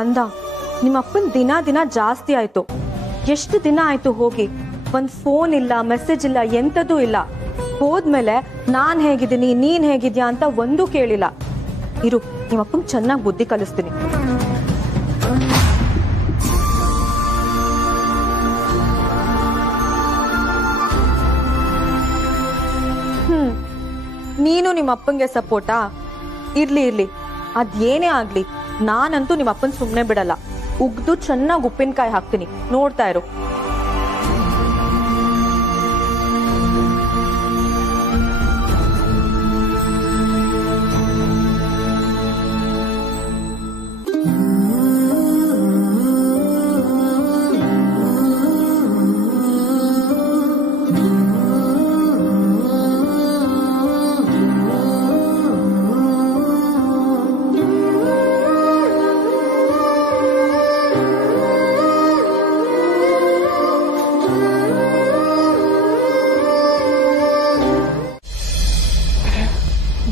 ಕಂದ, ನಿಮ್ಮಪ್ಪನ ದಿನ ದಿನ ಜಾಸ್ತಿ ಆಯ್ತು. ಎಷ್ಟು ದಿನ ಆಯ್ತು ಹೋಗಿ? ಒಂದು ಫೋನ್ ಇಲ್ಲ, ಮೆಸೇಜ್ ಇಲ್ಲ, ಎಂಥದೂ ಇಲ್ಲ. ಹೋದ್ಮೇಲೆ ನಾನು ಹೇಗಿದ್ದೀನಿ, ನೀನು ಹೇಗಿದ್ಯಾ ಅಂತ ಒಂದೂ ಕೇಳಿಲ್ಲ. ಇರು, ನಿಮ್ಮಪ್ಪನ ಚೆನ್ನಾಗಿ ಬುದ್ಧಿ ಕಲಿಸ್ತೀನಿ. ನೀನು ನಿಮ್ಮ ಅಪ್ಪಂಗೆ ಸಪೋರ್ಟಾ? ಇರ್ಲಿ ಇರ್ಲಿ, ಅದೇನೇ ಆಗ್ಲಿ, ನಾನಂತೂ ನಿಮ್ಮ ಅಪ್ಪನ್ ಸುಮ್ಮನೆ ಬಿಡಲ್ಲ. ಉಗ್ದು ಚೆನ್ನಾಗಿ ಉಪ್ಪಿನಕಾಯಿ ಹಾಕ್ತೀನಿ, ನೋಡ್ತಾ ಇರು.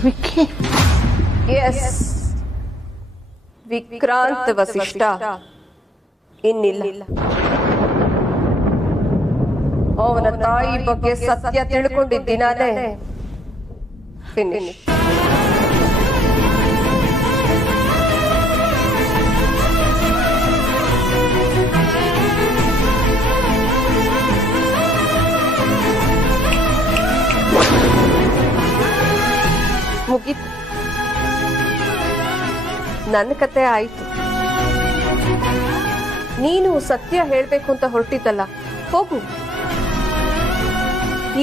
ವಿಕ್ಕಿ? ಎಸ್, ವಿಕ್ರಾಂತ್ ವಸಿಷ್ಠ ಇನ್ನಿಲ್ಲ. ಅವನ ತಾಯಿ ಬಗ್ಗೆ ಸತ್ಯ ತಿಳ್ಕೊಂಡಿದ್ದೀನಾನೆ ಫಿನಿಶ್. ಮುಗೀತು, ನನ್ನ ಕತೆ ಆಯ್ತು. ನೀನು ಸತ್ಯ ಹೇಳ್ಬೇಕು ಅಂತ ಹೊರಟಿದ್ದಲ್ಲ, ಹೋಗು.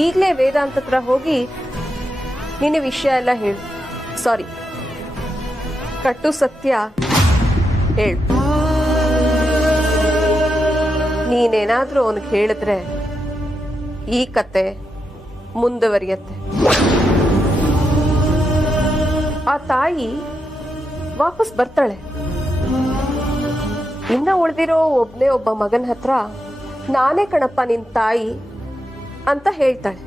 ಈಗಲೇ ವೇದಾಂತ ಹತ್ರ ಹೋಗಿ ನಿನ್ನ ವಿಷಯ ಎಲ್ಲ ಹೇಳು. ಸಾರಿ, ಕಟ್ಟು ಸತ್ಯ ಹೇಳು. ನೀನೇನಾದ್ರೂ ಅವನಿಗೆ ಹೇಳಿದ್ರೆ ಈ ಕತೆ ಮುಂದುವರಿಯತ್ತೆ. ಆ ತಾಯಿ ವಾಪಸ್ ಬರ್ತಾಳೆ. ಇನ್ನ ಉಳಿದಿರೋ ಒಬ್ನೇ ಒಬ್ಬ ಮಗನ ಹತ್ರ ನಾನೇ ಕಣಪ್ಪ ನಿನ್ ತಾಯಿ ಅಂತ ಹೇಳ್ತಾಳೆ.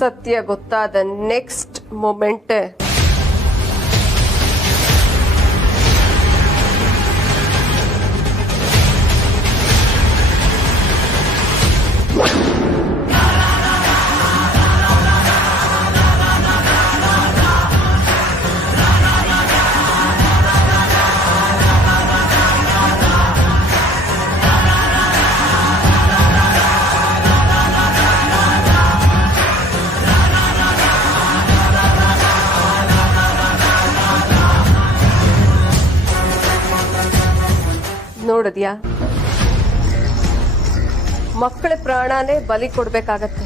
ಸತ್ಯ ಗೊತ್ತಾದ ನೆಕ್ಸ್ಟ್ ಮೊಮೆಂಟ್ ನೋಡಿದ್ಯಾ? ಮಕ್ಕಳ ಪ್ರಾಣನೇ ಬಲಿ ಕೊಡ್ಬೇಕಾಗತ್ತೆ.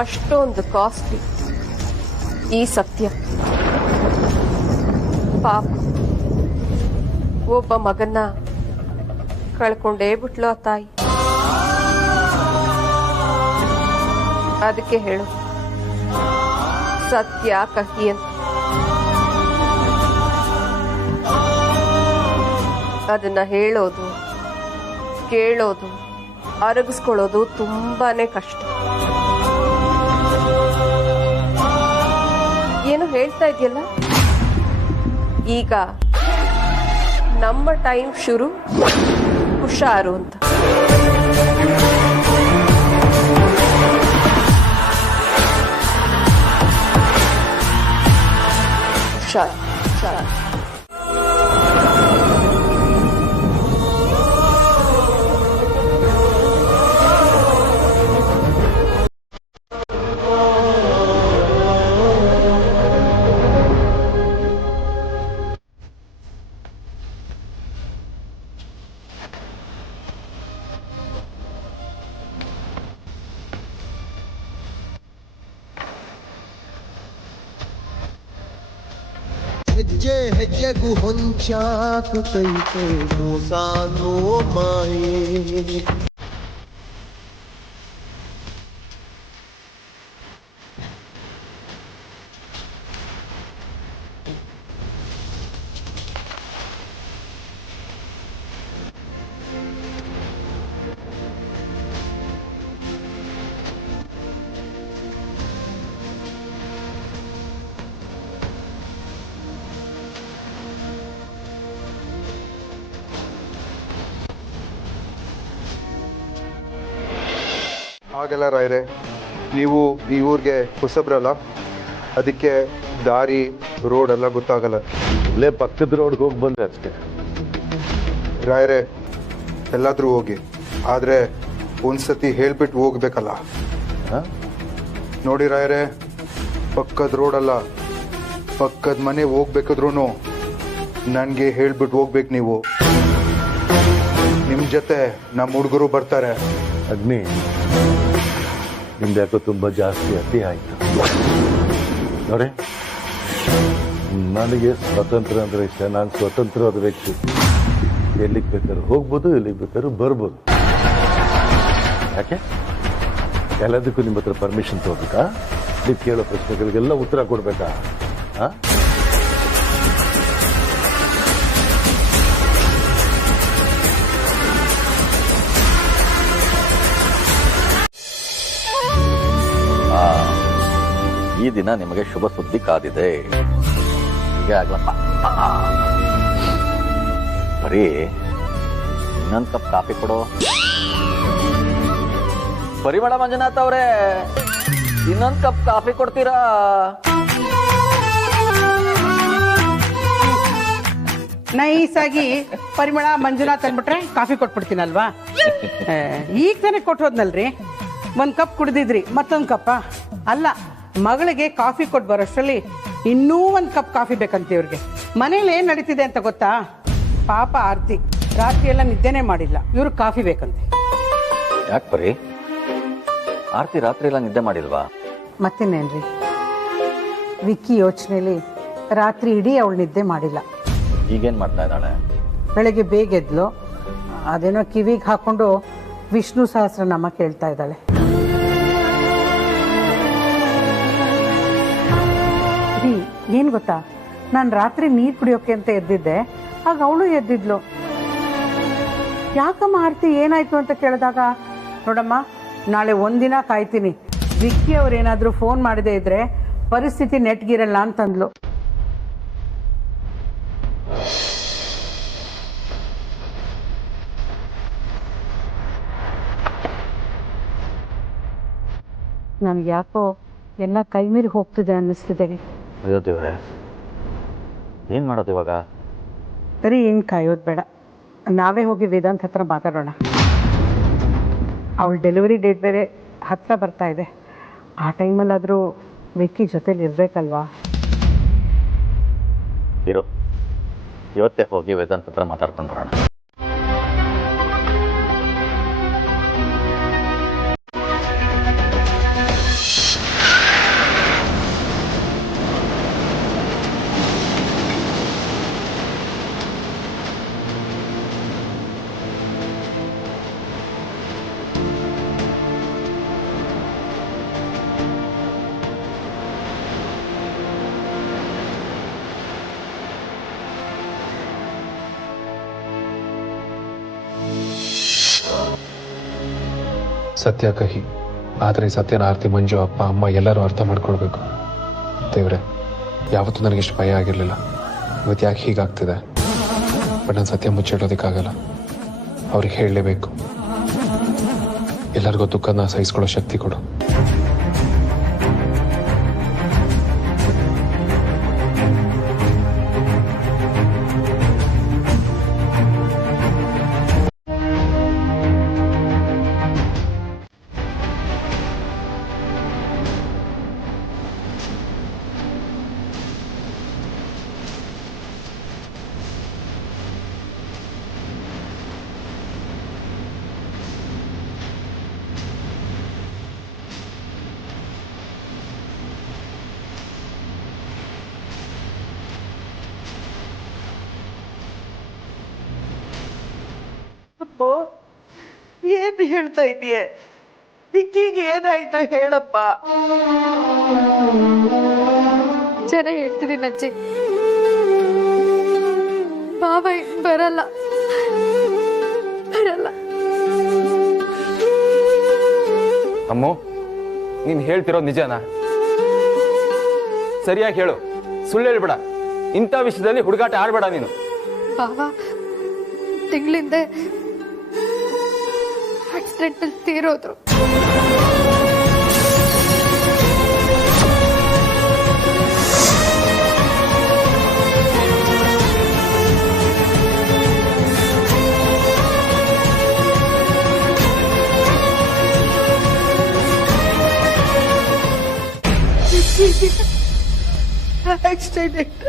ಅಷ್ಟೊಂದು ಕಾಸ್ಟ್ಲಿ ಈ ಸತ್ಯ. ಪಾಪ, ಒಬ್ಬ ಮಗನ್ನ ಕಳ್ಕೊಂಡೇ ಬಿಟ್ಲು ಆ ತಾಯಿ. ಅದಕ್ಕೆ ಹೇಳು, ಸತ್ಯ ಕಹಿ ಅಂತ. ಅದನ್ನ ಹೇಳೋದು, ಕೇಳೋದು, ಅರಗಿಸ್ಕೊಳ್ಳೋದು ತುಂಬಾನೇ ಕಷ್ಟ. ಏನು ಹೇಳ್ತಾ ಇದೆಯಲ್ಲ, ಈಗ ನಮ್ಮ ಟೈಮ್ ಶುರು, ಹುಷಾರು ಅಂತ. ಹುಷಾರು ಹುಷಾರು. ಹೆಜ್ಜೆ ಹೆಜ್ಜೆಗೂ ಹೊಂಚಾಕುತ್ತೈತೆ ಮೋಸಾನೋ ಮಾಯೆ. ಹಾಗೆಲ್ಲ ರಾಯ್ರೆ, ನೀವು ಈ ಊರಿಗೆ ಹೊಸಬ್ರಲ್ಲ, ಅದಕ್ಕೆ ದಾರಿ ರೋಡ್ ಎಲ್ಲ ಗೊತ್ತಾಗಲ್ಲ. ಇಲ್ಲೇ ಪಕ್ಕದ ರೋಡ್ಗೆ ಹೋಗಿ ಬಂದೆ ಅಷ್ಟೇ. ರಾಯ್ರೆ, ಎಲ್ಲಾದ್ರೂ ಹೋಗಿ, ಆದರೆ ಒಂದ್ಸತಿ ಹೇಳ್ಬಿಟ್ಟು ಹೋಗ್ಬೇಕಲ್ಲ. ನೋಡಿ ರಾಯ್ರೆ, ಪಕ್ಕದ ರೋಡಲ್ಲ, ಪಕ್ಕದ ಮನೆ ಹೋಗ್ಬೇಕಾದ್ರೂ ನನಗೆ ಹೇಳ್ಬಿಟ್ಟು ಹೋಗ್ಬೇಕು. ನೀವು ನಿಮ್ಮ ಜೊತೆ ನಮ್ಮ ಹುಡುಗರು ಬರ್ತಾರೆ. ಅಗ್ನಿ, ನಿಮ್ದು ಯಾಕೋ ತುಂಬ ಜಾಸ್ತಿ ಅತಿ ಆಯ್ತು. ನೋಡಿ, ನನಗೆ ಸ್ವಾತಂತ್ರ್ಯ ಅಂದರೆ ಇಷ್ಟ. ನಾನು ಸ್ವತಂತ್ರವಾದ ವ್ಯಕ್ತಿ. ಎಲ್ಲಿಗೆ ಬೇಕಾದ್ರೂ ಹೋಗ್ಬೋದು, ಎಲ್ಲಿಗೆ ಬೇಕಾದ್ರೂ ಬರ್ಬೋದು. ಯಾಕೆ ಎಲ್ಲದಕ್ಕೂ ನಿಮ್ಮ ಹತ್ರ ಪರ್ಮಿಷನ್ ತಗೋಬೇಕಾ? ನೀವು ಕೇಳೋ ಪ್ರಶ್ನೆಗಳಿಗೆಲ್ಲ ಉತ್ತರ ಕೊಡ್ಬೇಕಾ? ಹಾಂ, ಈ ದಿನ ನಿಮಗೆ ಶುಭ ಸುದ್ದಿ ಕಾದಿದೆ. ಹೀಗೆ ಆಗ್ಲಪ್ಪ. ಬರೀ ಇನ್ನೊಂದು ಕಪ್ ಕಾಫಿ ಕೊಡು. ಪರಿಮಳ ಮಂಜುನಾಥ್ ಅವರೇ, ಇನ್ನೊಂದು ಕಪ್ ಕಾಫಿ ಕೊಡ್ತೀರಾ? ನೈಸಾಗಿ ಪರಿಮಳ ಮಂಜುನಾಥ್ ಅಂದ್ಬಿಟ್ರೆ ಕಾಫಿ ಕೊಟ್ಬಿಡ್ತೀನಲ್ವಾ? ಈಗ ತಾನೇ ಕೊಟ್ಟು ಹೋದ್ನಲ್ರಿ. ಒಂದು ಕಪ್ ಕುಡ್ದಿದ್ರಿ, ಮತ್ತೊಂದು ಕಪ್ಪ ಅಲ್ಲ, ಮಗಳಿಗೆ ಕಾಫಿ ಕೊಟ್ಟು ಬರೋಷ್ಟರಲ್ಲಿ ಇನ್ನೂ ಒಂದು ಕಪ್ ಕಾಫಿ ಬೇಕಂತ ಇವ್ರಿಗೆ. ಮನೇಲಿ ಏನು ನಡೀತಿದೆ ಅಂತ ಗೊತ್ತಾ? ಪಾಪ ಆರ್ತಿ ರಾತ್ರಿ ಎಲ್ಲ ನಿದ್ದೆನೇ ಮಾಡಿಲ್ಲ, ಇವ್ರು ಕಾಫಿ ಬೇಕಂತೆ. ಯಾಕೆ ಬರೀ ಆರ್ತಿ ರಾತ್ರಿ ಎಲ್ಲ ನಿದ್ದೆ ಮಾಡಿಲ್ವಾ? ಮತ್ತೇನೇನ್ರಿ, ವಿಕ್ಕಿ ಯೋಚನೆಯಲ್ಲಿ ರಾತ್ರಿ ಇಡೀ ಅವಳು ನಿದ್ದೆ ಮಾಡಿಲ್ಲ. ಈಗೇನು ಮಾಡ್ತಾ ಇದ್ದಾಳೆ? ಬೆಳಗ್ಗೆ ಬೇಗ ಎದ್ಲು, ಅದೇನೋ ಕಿವಿಗೆ ಹಾಕೊಂಡು ವಿಷ್ಣು ಸಹಸ್ರನಾಮ ಕೇಳ್ತಾ ಇದ್ದಾಳೆ. ಏನು ಗೊತ್ತಾ, ನಾನು ರಾತ್ರಿ ನೀರು ಕುಡಿಯೋಕೆ ಅಂತ ಎದ್ದಿದ್ದೆ, ಆಗ ಅವಳು ಎದ್ದಿದ್ಲು. ಯಾಕಮ್ಮ ಆರ್ತಿ ಏನಾಯ್ತು ಅಂತ ಕೇಳಿದಾಗ, ನೋಡಮ್ಮ ನಾಳೆ ಒಂದಿನ ಕಾಯ್ತೀನಿ, ವಿಕ್ಕಿ ಅವ್ರೇನಾದರೂ ಫೋನ್ ಮಾಡದೇ ಇದ್ರೆ ಪರಿಸ್ಥಿತಿ ನೆಟ್ಗಿರಲ್ಲ ಅಂತಂದ್ಲು. ನನ್ಗೆ ಯಾಕೋ ಎಲ್ಲ ಕೈ ಮೀರಿ ಹೋಗ್ತಿದೆ ಅನ್ನಿಸ್ತಿದೆ. ಅಯ್ಯೋ ದೇವ್ರೆ, ಏನು ಮಾಡೋದು ಇವಾಗ? ಸರಿ, ಏನು ಕಾಯೋದು ಬೇಡ, ನಾವೇ ಹೋಗಿ ವೇದಾಂತ್ ಹತ್ರ ಮಾತಾಡೋಣ. ಅವಳ ಡೆಲಿವರಿ ಡೇಟ್ ಬೇರೆ ಹತ್ತಿರ ಬರ್ತಾ ಇದೆ. ಆ ಟೈಮಲ್ಲಾದರೂ ವಿಕ್ಕಿ ಜೊತೇಲಿ ಇರಬೇಕಲ್ವಾ? ಇರು, ಇವತ್ತೇ ಹೋಗಿ ವೇದಾಂತ್ ಹತ್ರ ಮಾತಾಡ್ಕೊಂಡು ಬರೋಣ. ಸತ್ಯ ಕಹಿ, ಆದರೆ ಸತ್ಯನ ಆರ್ತಿ, ಮಂಜು, ಅಪ್ಪ, ಅಮ್ಮ ಎಲ್ಲರೂ ಅರ್ಥ ಮಾಡ್ಕೊಳ್ಬೇಕು. ದೇವ್ರೆ, ಯಾವತ್ತೂ ನನಗಿಷ್ಟು ಭಯ ಆಗಿರಲಿಲ್ಲ. ಇವತ್ತು ಯಾಕೆ ಹೀಗಾಗ್ತಿದೆ? ಬಟ್ ನಾನು ಸತ್ಯ ಮುಚ್ಚಿಡೋದಕ್ಕಾಗಲ್ಲ, ಅವ್ರಿಗೆ ಹೇಳಲೇಬೇಕು. ಎಲ್ಲರಿಗೂ ದುಃಖನ ಸಹಿಸ್ಕೊಳ್ಳೋ ಶಕ್ತಿ ಕೊಡು. ಏನು ಹೇಳ್ತಾ ಇದೀಯ? ವಿಕ್ಕಿಗೆ ಏನಾಯ್ತು ಹೇಳಪ್ಪ. ಜನ ಹೇಳ್ತಿದ್ದೀನಿ ಅಜ್ಜಿ, ಬಾವ ಬರಲ್ಲ ಬರಲ್ಲ. ಅಮ್ಮು, ನೀನು ಹೇಳ್ತಿರೋದು ನಿಜನಾ? ಸರಿಯಾಗಿ ಹೇಳು, ಸುಳ್ಳು ಹೇಳ್ಬೇಡ. ಇಂಥ ವಿಷಯದಲ್ಲಿ ಹುಡುಗಾಟ ಆಡ್ಬೇಡ ನೀನು. ಬಾವ ತಿಂಗಳಿಂದ ಆಕ್ಸಿಡೆಂಟಲ್ಲಿ ತೀರೋದ್ರು. ಆಕ್ಸಿಡೆಂಟ್.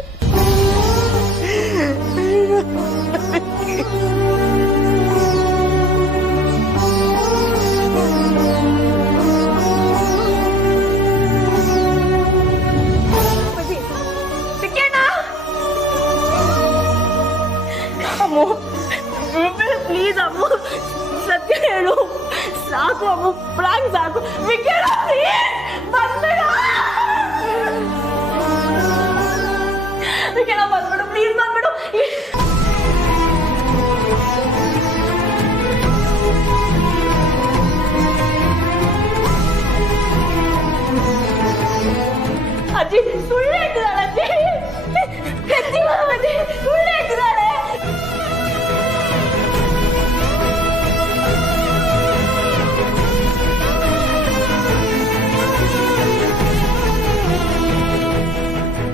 ಪ್ಲೀಸ್ ಅಮ್ಮ, ಸತ್ಯ ಹೇಳು. ಸಾಕು ಅಮ್ಮ, ಪ್ರಾಂಕ್ ಸಾಕು. ವಿಕೆಟ್ ಬಂದ್ಬೇಡ, ವಿಕೆಟ್ ಬಂದ್ಬಿಡು, ಪ್ಲೀಸ್ ಬಂದ್ಬಿಡು. ಅಜ್ಜಿ ಸುಳ್ಳು ಹೇಳ್ತಿದ್ದಾಳೆ, ಅಜ್ಜಿ ಅಜ್ಜಿ ಸುಳ್ಳು ಹೇಳ್ತಿದ್ದಾಳೆ.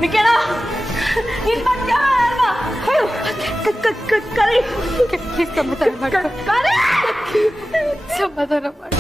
ವಿಕೆಟ ನೀನ್ ಪತ್ಯ ಅಲ್ವಾ? ಕರಿ ಸಮಾಧಾನ ಮಾಡು, ಸಮಾಧಾನ ಮಾಡು.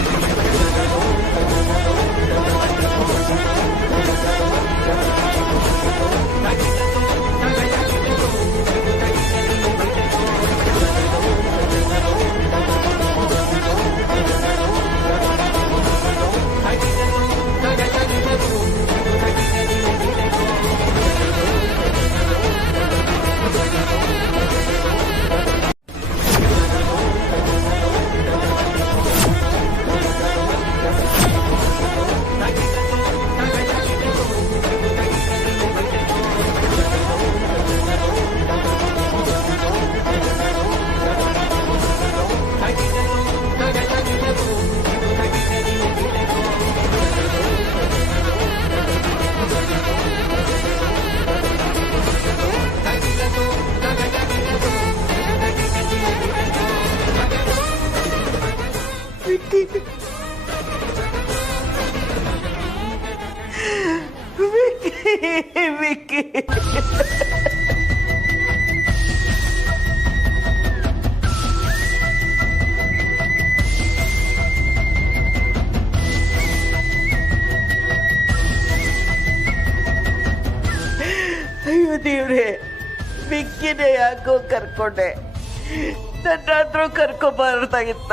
ಅಯ್ಯೋ ದೇವ್ರೆ, ವಿಕ್ಕಿನೇ ಯಾಕೋ ಕರ್ಕೊಂಡೆ. ನನ್ನ ಹತ್ರ ಕರ್ಕೊಬಾರ್ದಾಗಿತ್ತ,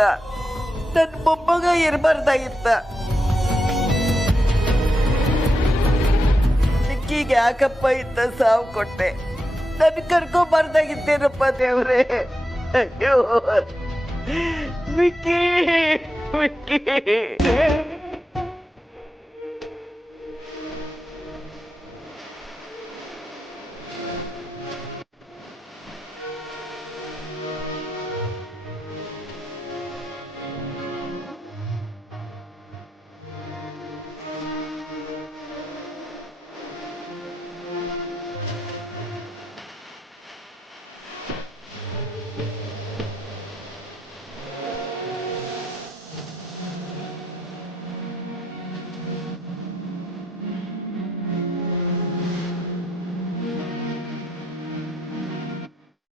ನನ್ನ ಮೊಮ್ಮಗ ಇರಬಾರ್ದಾಗಿತ್ತ. ವಿಕ್ಕಿಗೆ ಯಾಕಪ್ಪ ಇಂತ ಸಾವು ಕೊಟ್ಟೆ? ನನ್ ಕರ್ಕೊಬಾರ್ದಾಗಿತ್ತೇನಪ್ಪ ದೇವ್ರೆ. ಅಯ್ಯೋ ವಿಕ್ಕಿ, ವಿಕ್ಕಿ.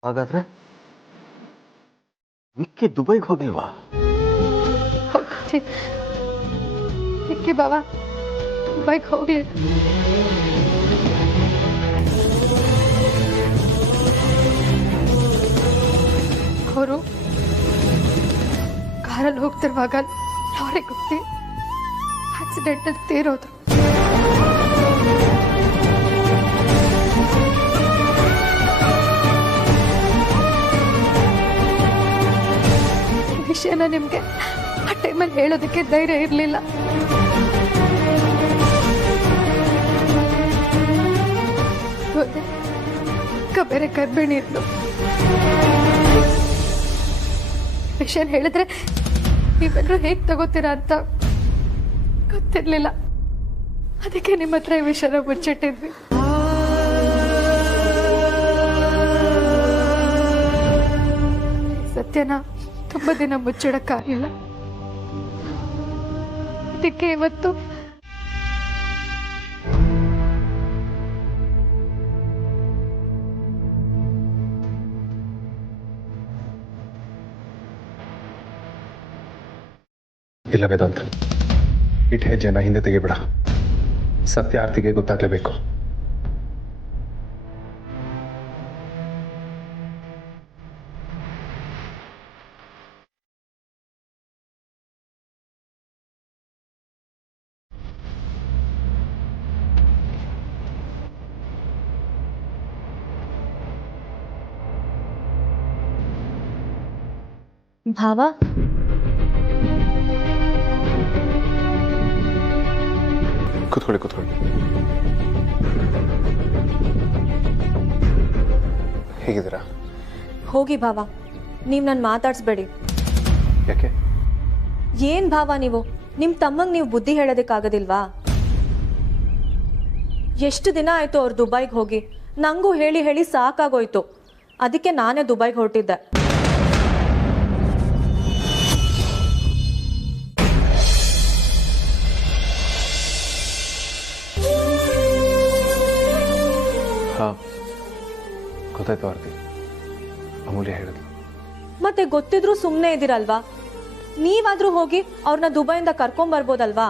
ಹಾಗಾದ್ರೆ ವಿಕ್ಕಿ ದುಬೈಗೆ ಹೋಗಿಲ್ವಾ? ವಿಕ್ಕಿ ಬಾವ ದುಬೈಗೆ ಹೋಗ್ಲಿ. ಅವರು ಕಾರಲ್ಲಿ ಹೋಗ್ತಿರುವಾಗ ಲಾರಿ ಗುದ್ದಿ ಆಕ್ಸಿಡೆಂಟ್ ಅಲ್ಲಿ ತೀರೋದ್ರು. ವಿಷಯನ ನಿಮ್ಗೆ ಆ ಟೈಮಲ್ಲಿ ಹೇಳೋದಕ್ಕೆ ಧೈರ್ಯ ಇರಲಿಲ್ಲ. ಬೇರೆ ಗರ್ಭಿಣಿ ಇದ್ಲು. ವಿಷಯ ಹೇಳಿದ್ರೆ ನೀವೆಲ್ಲರೂ ಹೇಗೆ ತಗೋತೀರಾ ಅಂತ ಗೊತ್ತಿರ್ಲಿಲ್ಲ. ಅದಕ್ಕೆ ನಿಮ್ಮ ಹತ್ರ ಈ ವಿಷಯನ ಮುಚ್ಚಿಟ್ಟಿದ್ವಿ. ಸತ್ಯನ ತುಂಬ ದಿನ ಮುಚ್ಚಿಡಕ್ಕಾಗಿಲ್ಲ. ಅದಕ್ಕೆ ಇವತ್ತು ಇಲ್ಲ ವೇದಾಂತ, ಇಟ್ಟು ಹೆಜ್ಜೆನ ಹಿಂದೆ ತೆಗಿಬೇಡ. ಸತ್ಯ ಆರ್ತಿಗೆ ಗೊತ್ತಾಗ್ಲೇಬೇಕು. ಭಾವ, ಕೂತ್ಕೊಳ್ಳಿ ಕೂತ್ಕೊಳ್ಳಿ. ಹೇಗಿದ್ದೀರಾ? ಹೋಗಿ ಭಾವ, ನೀವು ನನ್ನ ಮಾತಾಡ್ಸ್ಬೇಡಿ. ಯಾಕೆ? ಏನ್ ಭಾವ ನೀವು ನಿಮ್ಮ ತಮ್ಮಂಗೆ ನೀವು ಬುದ್ಧಿ ಹೇಳೋದಕ್ಕಾಗೋದಿಲ್ವಾ? ಎಷ್ಟು ದಿನ ಆಯ್ತು ಅವ್ರು ದುಬೈಗೆ ಹೋಗಿ, ನಂಗೂ ಹೇಳಿ ಹೇಳಿ ಸಾಕಾಗೋಯ್ತು. ಅದಕ್ಕೆ ನಾನೇ ದುಬೈಗೆ ಹೊರಟಿದ್ದೆ. ಹಾಂ, ಗೊತ್ತಾಯ್ತು ಆರತಿ. ಅಮೂಲ್ಯ ಹೇಳಿದ್ಲು. ಮತ್ತೆ ಗೊತ್ತಿದ್ರು ಸುಮ್ಮನೆ ಇದ್ದೀರಲ್ವಾ? ನೀವಾದ್ರೂ ಹೋಗಿ ಅವ್ರನ್ನ ದುಬೈಯಿಂದ ಕರ್ಕೊಂಬರ್ಬೋದಲ್ವಾ?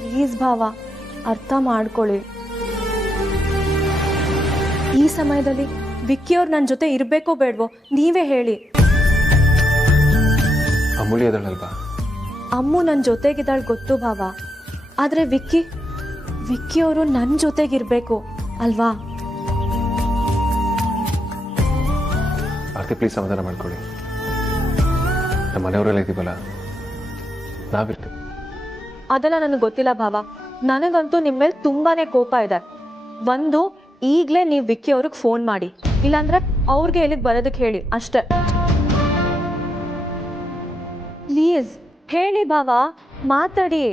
ಪ್ಲೀಸ್ ಭಾವ, ಅರ್ಥ ಮಾಡ್ಕೊಳ್ಳಿ. ಈ ಸಮಯದಲ್ಲಿ ವಿಕ್ಕಿ ಅವ್ರು ನನ್ನ ಜೊತೆ ಇರಬೇಕೋ ಬೇಡವೋ ನೀವೇ ಹೇಳಿ. ಅಮೂಲ್ಯ ಇದ್ದಾಳಲ್ವಾ? ಅಮ್ಮು ನನ್ನ ಜೊತೆಗಿದ್ದಾಳೆ ಗೊತ್ತು ಭಾವ, ಆದ್ರೆ ವಿಕ್ಕಿ ಅವರು ನನ್ನ ಜೊತೆಗಿರ್ಬೇಕು ಅಲ್ವಾ? ಆರತಿ ಪ್ಲೀಸ್ ಸಮಾಧಾನ ಮಾಡ್ಕೊಳ್ಳಿ. ನಮ್ಮ ಮನೆಯವರೆಲ್ಲ ಇದ್ದೀವಲ್ಲ, ನಾವಿರ್ತೀವಿ. ಅದೆಲ್ಲ ನನಗೆ ಗೊತ್ತಿಲ್ಲ ಭಾವ. ನನಗಂತೂ ನಿಮ್ಮ ಮೇಲೆ ತುಂಬಾನೇ ಕೋಪ ಇದೆ. ಒಂದು, ಈಗಲೇ ನೀವು ವಿಕ್ಕಿ ಅವ್ರಿಗೆ ಫೋನ್ ಮಾಡಿ, ಇಲ್ಲಾಂದ್ರೆ ಅವ್ರಿಗೆ ಇಲ್ಲಿಗೆ ಬರೋದಕ್ಕೆ ಹೇಳಿ ಅಷ್ಟೇ. ಪ್ಲೀಸ್ ಹೇಳಿ ಭಾವ, ಮಾತಾಡಿ.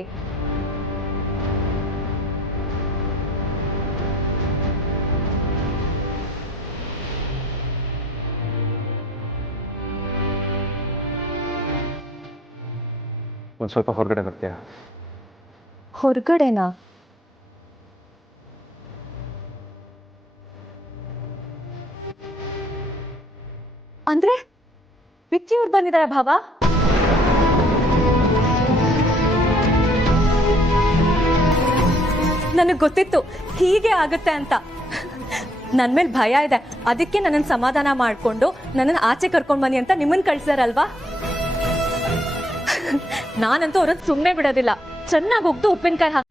ಒಂದು ಸ್ವಲ್ಪ ಹೊರಗಡೆ ಬರ್ತೀಯಾ? ಹೊರಗಡೆನಾ? ಅಂದ್ರೆ ವಿಕ್ಕಿ ಅವ್ರು ಬಂದಿದ್ದಾರೆ ಭಾವ? ನನಗೆ ಗೊತ್ತಿತ್ತು ಹೀಗೆ ಆಗುತ್ತೆ ಅಂತ. ನನ್ನ ಮೇಲೆ ಭಯ ಇದೆ, ಅದಕ್ಕೆ ನನ್ನನ್ನು ಸಮಾಧಾನ ಮಾಡಿಕೊಂಡು ನನ್ನನ್ನು ಆಚೆ ಕರ್ಕೊಂಡು ಬನ್ನಿ ಅಂತ ನಿಮ್ಮನ್ನು ಕಳ್ಸಾರಲ್ವಾ? ನಾನಂತೂ ಅವ್ರನ್ನ ಸುಮ್ಮನೆ ಬಿಡೋದಿಲ್ಲ. ಚೆನ್ನಾಗಿ ಹೋಗ್ದು ಉಪ್ಪಿನಕಾಯಿ ಹಾಕಿ.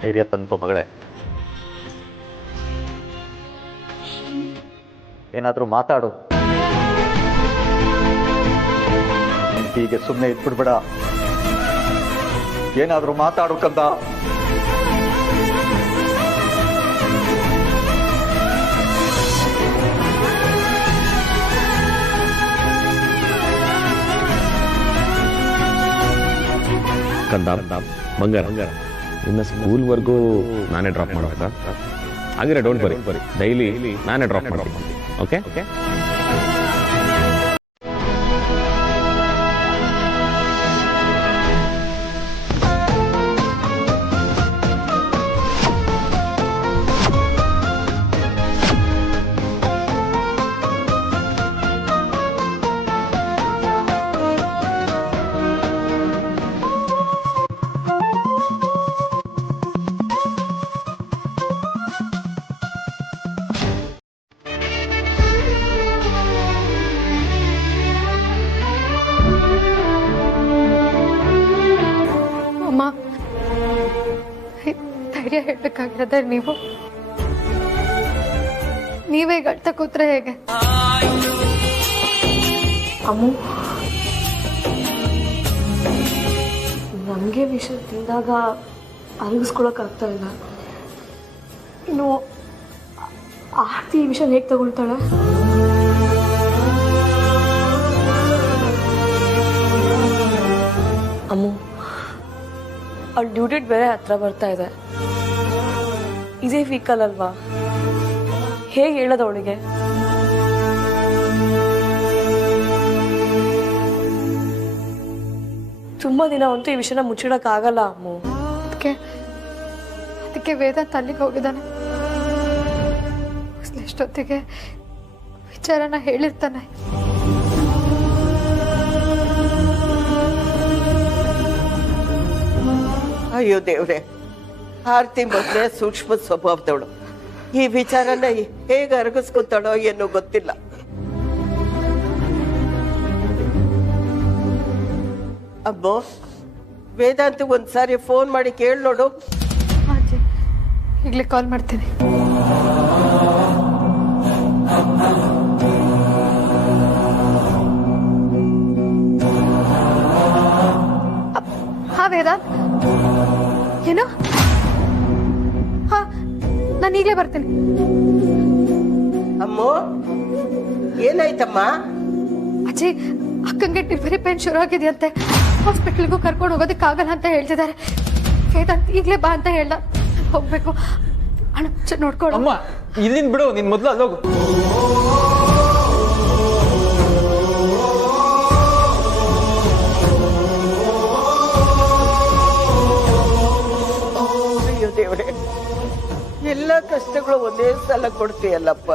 ಧೈರ್ಯ ತಂದು ಮಗಳೇ, ಏನಾದರೂ ಮಾತಾಡು. ಹೀಗೆ ಸುಮ್ಮನೆ ಇಟ್ಬಿಡ್ಬೇಡ, ಏನಾದರೂ ಮಾತಾಡು ಕಂದ. ಕಂದ ಬಂಗಾರ, ಇನ್ನು ಸ್ಕೂಲ್ವರೆಗೂ ನಾನೇ ಡ್ರಾಪ್ ಮಾಡಬೇಕಾ? ಹಾಗಿದ್ರೆ ಡೋಂಟ್ ಬರಿ, ಡೈಲಿ ನಾನೇ ಡ್ರಾಪ್ ಮಾಡ್ತೀನಿ. Okay okay. ಧೈರ್ಯ ಹೇಳ್ಬೇಕಾಗಿರೋದೇ ನೀವು. ನೀವೇ ಗಳ್ತ ಕೂತ್ರೆ ಹೇಗೆ? ಅಮ್ಮು, ನಮಗೆ ವಿಷಯ ತಿಂದಾಗ ಅರಗಿಸ್ಕೊಳಕ್ಕಾಗ್ತಾ ಇಲ್ಲ. ಇನ್ನು ಆರ್ತಿ ಈ ವಿಷಯ ಹೇಗೆ ತಗೊಳ್ತಾಳೆ? ಅಮ್ಮು, ಅವಳು ಡ್ಯೂ ಡೇಟ್ ಬೇರೆ ಹತ್ರ ಬರ್ತಾ ಇದೆ. ಇದೇ ವೀಕಲ್ ಅಲ್ವಾ, ಹೇಗೆ ಹೇಳೋದು ಅವಳಿಗೆ? ತುಂಬಾ ದಿನ ಅಂತೂ ಈ ವಿಷಯನ ಮುಚ್ಚಿಡಕ್ಕಾಗಲ್ಲ ಅಮ್ಮು. ಅದಕ್ಕೆ ವೇದಾಂತ್ ಅಲ್ಲಿಗೆ ಹೋಗಿದ್ದಾನೆ. ಎಷ್ಟೊತ್ತಿಗೆ ವಿಚಾರನ ಹೇಳಿರ್ತಾನೆ. ಅಯ್ಯೋ ದೇವ್ರೆ, ಆರ್ತಿ ಮೊದಲೇ ಸೂಕ್ಷ್ಮ ಸ್ವಭಾವದವಳು. ಈ ವಿಚಾರನ ಹೇಗೆ ಅರಗಿಸ್ಕೊತಾಳೋ ಏನೋ ಗೊತ್ತಿಲ್ಲ. ಅಬ್ಬೋ, ವೇದಾಂತ್ ಒಂದ್ಸಾರಿ ಫೋನ್ ಮಾಡಿ ಕೇಳಿ ನೋಡು. ಈಗಲೇ ಕಾಲ್ ಮಾಡ್ತೀನಿ. ಹಾ ವೇದಾಂತ್, ಏನು? ಹಾ, ನಾನು ಈಗಲೇ ಬರ್ತೀನಿ. ಅಮ್ಮೋ, ಏನಾಯ್ತಮ್ಮ? ಅಜ್ಜಿ, ಅಕ್ಕಂಗೆ ಡೆಲಿವರಿ ಪೇನ್ ಶುರು ಆಗಿದೆಯಂತೆ. ಹಾಸ್ಪಿಟಲ್ಗೂ ಕರ್ಕೊಂಡು ಹೋಗೋದಕ್ಕಾಗಲ್ಲ ಅಂತ ಹೇಳ್ತಿದ್ದಾರೆ. ವೇದಾಂತ್ ಈಗಲೇ ಬಾ ಅಂತ ಹೇಳ್ದ. ಹೋಗ್ಬೇಕು. ಅಣ್ಣ ನೋಡ್ಕೊಳ್ಳೋ. ಅಮ್ಮ, ಇಲ್ಲಿಂದ ಬಿಡು, ನೀನ್ ಮೊದಲು ಅಲ್ಲೋಗು. ಅಯ್ಯೋ ದೇವ್ರೆ, ಎಲ್ಲ ಕಷ್ಟಗಳು ಒಂದೇ ಸಲ ಕೊಡ್ತೀಯಲ್ಲಪ್ಪ.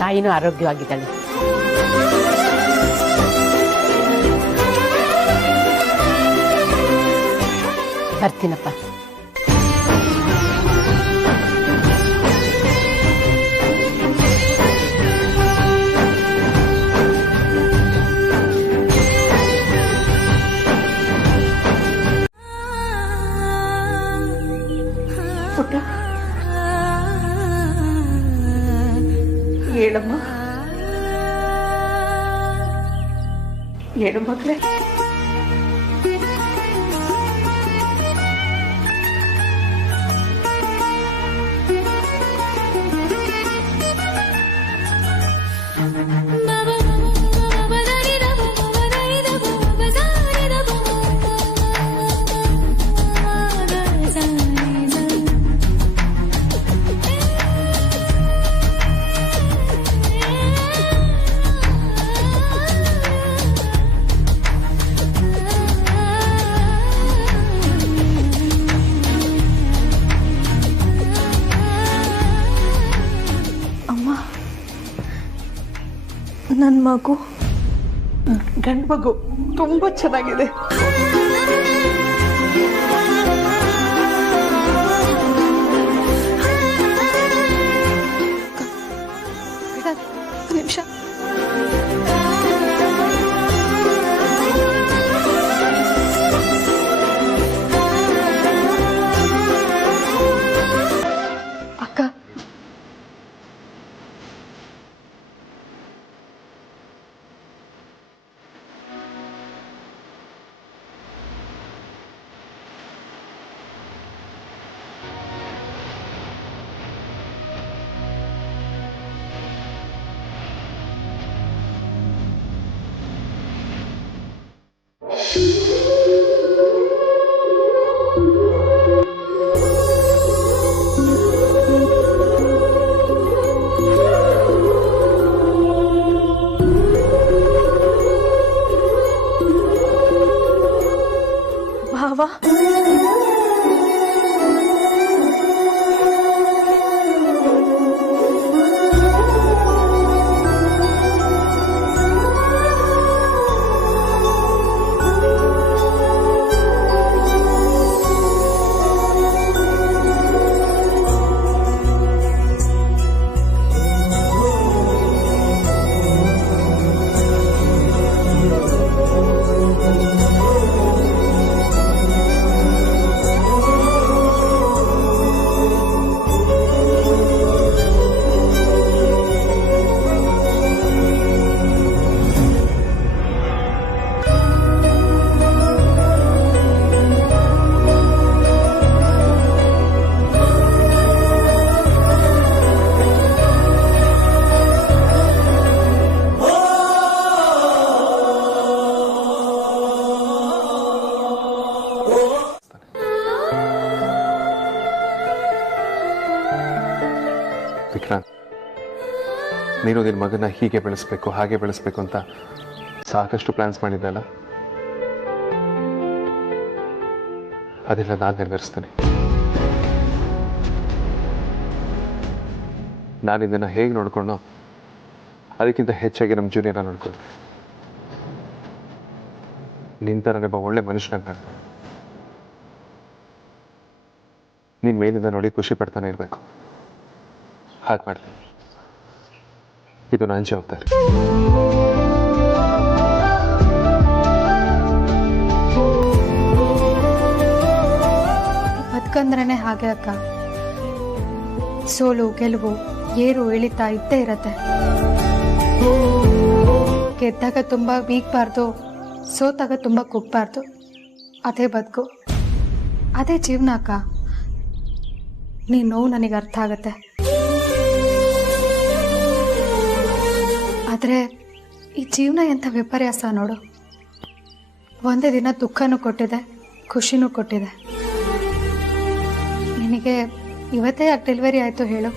ತಾಯಿನೂ ಆರೋಗ್ಯವಾಗಿದ್ದಾಳೆ. ಬರ್ತೀನಪ್ಪ. ಪುಟ್ಟ, ಹೇಳಮ್ಮ. ಹೇಳು ಮಗಳೇ. ನನ್ನ ಮಗು ಗಂಡು ಮಗು ತುಂಬಾ ಚೆನ್ನಾಗಿದೆ. ನಿಮಿಷ. ವಿಕ್ರಾಂತ್, ನೀನು ನಿನ್ನ ಮಗನ ಹೀಗೆ ಬೆಳೆಸ್ಬೇಕು ಹಾಗೆ ಬೆಳೆಸ್ಬೇಕು ಅಂತ ಸಾಕಷ್ಟು ಪ್ಲಾನ್ಸ್ ಮಾಡಿದ್ದಲ್ಲ, ಅದೆಲ್ಲ ನಾನು ನೆರವೇರಿಸ್ತೇನೆ. ನಾನು ಇದನ್ನು ಹೇಗೆ ನೋಡ್ಕೊಂಡು ಅದಕ್ಕಿಂತ ಹೆಚ್ಚಾಗಿ ನಮ್ಮ ಜೂನಿಯರ್ನ ನೋಡ್ಕೊಂಡು ನಿಂತರೊಬ್ಬ ಒಳ್ಳೆ ಮನುಷ್ಯನಾಗ ನಿನ್ನ ಮೇಲಿಂದ ನೋಡಿ ಖುಷಿ ಪಡ್ತಾನೆ ಇರಬೇಕು. ಹಾಗೆ ಮಾಡಲಿ, ಇದು ನನ್ನ ಜವಾಬ್ದಾರಿ. ಬದುಕಂದ್ರೇ ಹಾಗೆ ಅಕ್ಕ, ಸೋಲು ಗೆಲುವು ಏರು ಇಳಿತಾ ಇದ್ದೇ ಇರತ್ತೆ. ಗೆದ್ದಾಗ ತುಂಬ ಬೀಗಬಾರ್ದು, ಸೋತಾಗ ತುಂಬ ಕುಗ್ಬಾರ್ದು. ಅದೇ ಬದುಕು, ಅದೇ ಜೀವನ ಅಕ್ಕ. ನೀನು ನೋವು ನನಗೆ ಅರ್ಥ ಆಗತ್ತೆ, ಆದರೆ ಈ ಜೀವನ ಎಂಥ ವಿಪರ್ಯಾಸ ನೋಡು. ಒಂದೇ ದಿನ ದುಃಖನೂ ಕೊಟ್ಟಿದೆ, ಖುಷಿನೂ ಕೊಟ್ಟಿದೆ. ನಿನಗೆ ಇವತ್ತೇ ಯಾಕೆ ಡೆಲಿವರಿ ಆಯಿತು ಹೇಳು?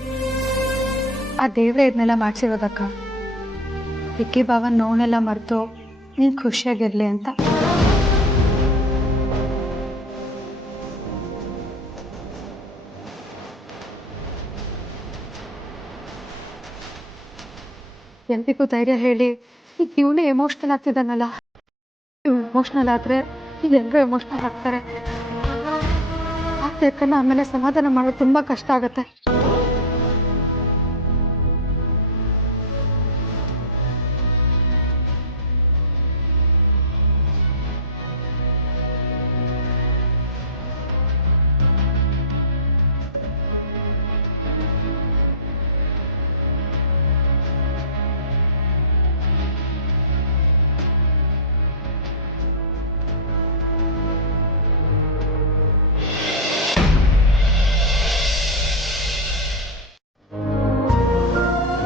ಆ ದೇವರೇ ಇದನ್ನೆಲ್ಲ ಮಾಡಿಸಿರೋದಕ್ಕ. ವಿಕ್ಕಿ ಭಾವನ ನೋವನ್ನೆಲ್ಲ ಮರೆತು ನೀನು ಖುಷಿಯಾಗಿರಲಿ ಅಂತ. ಎಲ್ರಿಗೂ ಧೈರ್ಯ ಹೇಳಿ ಈಗ ಇವನೇ ಎಮೋಷ್ನಲ್ ಆಗ್ತಿದ್ದಾನಲ್ಲ, ಇವ್ ಎಮೋಷ್ನಲ್ ಆದರೆ ಎಲ್ಲರೂ ಎಮೋಷ್ನಲ್ ಆಗ್ತಾರೆ. ಯಾಕಂದ್ರೆ ಆಮೇಲೆ ಸಮಾಧಾನ ಮಾಡೋದು ತುಂಬ ಕಷ್ಟ ಆಗುತ್ತೆ.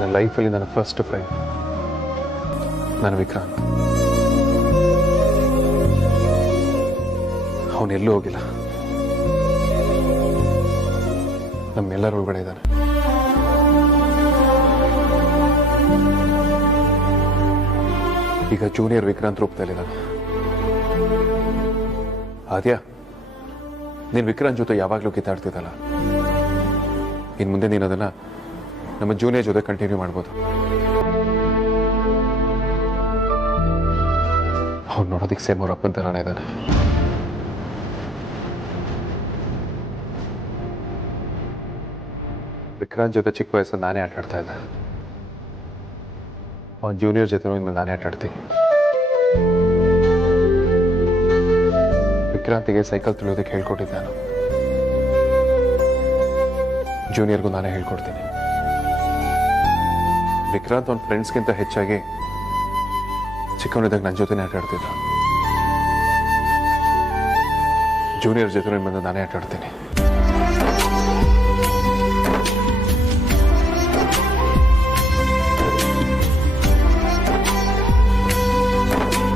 ನನ್ನ ಲೈಫಲ್ಲಿ ನನ್ನ ಫಸ್ಟ್ ಫ್ರೆಂಡ್ ನಾನು ವಿಕ್ರಾಂತ್. ಅವನೆಲ್ಲೂ ಹೋಗಿಲ್ಲ, ನಮ್ಮೆಲ್ಲರ ಒಳಗಡೆ ಇದ್ದಾನೆ. ಈಗ ಜೂನಿಯರ್ ವಿಕ್ರಾಂತ್ ರೂಪದಲ್ಲಿದ್ದಾನೆ. ಆದ್ಯಾ, ನೀನು ವಿಕ್ರಾಂತ್ ಜೊತೆ ಯಾವಾಗಲೂ ಕಿತ್ತಾಡ್ತಿದ್ದಲ್ಲ, ಇನ್ನು ಮುಂದೆ ನೀನು ಅದನ್ನು ನಮ್ಮ ಜೂನಿಯರ್ ಜೊತೆ ಕಂಟಿನ್ಯೂ ಮಾಡ್ಬೋದು. ಅವ್ನು ನೋಡೋದಕ್ಕೆ ಸೇಮ್ ಅವ್ರ ಅಪ್ಪನ ಥರನೇ ಇದ್ದಾನೆ. ವಿಕ್ರಾಂತ್ ಜೊತೆ ಚಿಕ್ಕ ವಯಸ್ಸಲ್ಲಿ ನಾನೇ ಆಟ ಆಡ್ತಾ ಇದ್ದೆ. ಅವನ ಜೂನಿಯರ್ ಜೊತೆ ಇನ್ಮೇಲೆ ನಾನೇ ಆಟ ಆಡ್ತೀನಿ. ವಿಕ್ರಾಂತಿಗೆ ಸೈಕಲ್ ತುಳಿಯೋದಕ್ಕೆ ಹೇಳ್ಕೊಟ್ಟಿದ್ದೆ ನಾನು. ಜೂನಿಯರ್ಗೂ ನಾನೇ ಹೇಳ್ಕೊಡ್ತೀನಿ. ವಿಕ್ರಾಂತ್ ಅವ್ನ ಫ್ರೆಂಡ್ಸ್ಗಿಂತ ಹೆಚ್ಚಾಗಿ ಚಿಕ್ಕವನಿದ್ದಾಗ ನನ್ನ ಜೊತೆನೇ ಆಟ ಆಡ್ತಿದ್ದ. ಜೂನಿಯರ್ ಜೊತೆ ಬಂದು ನಾನೇ ಆಟ ಆಡ್ತೀನಿ.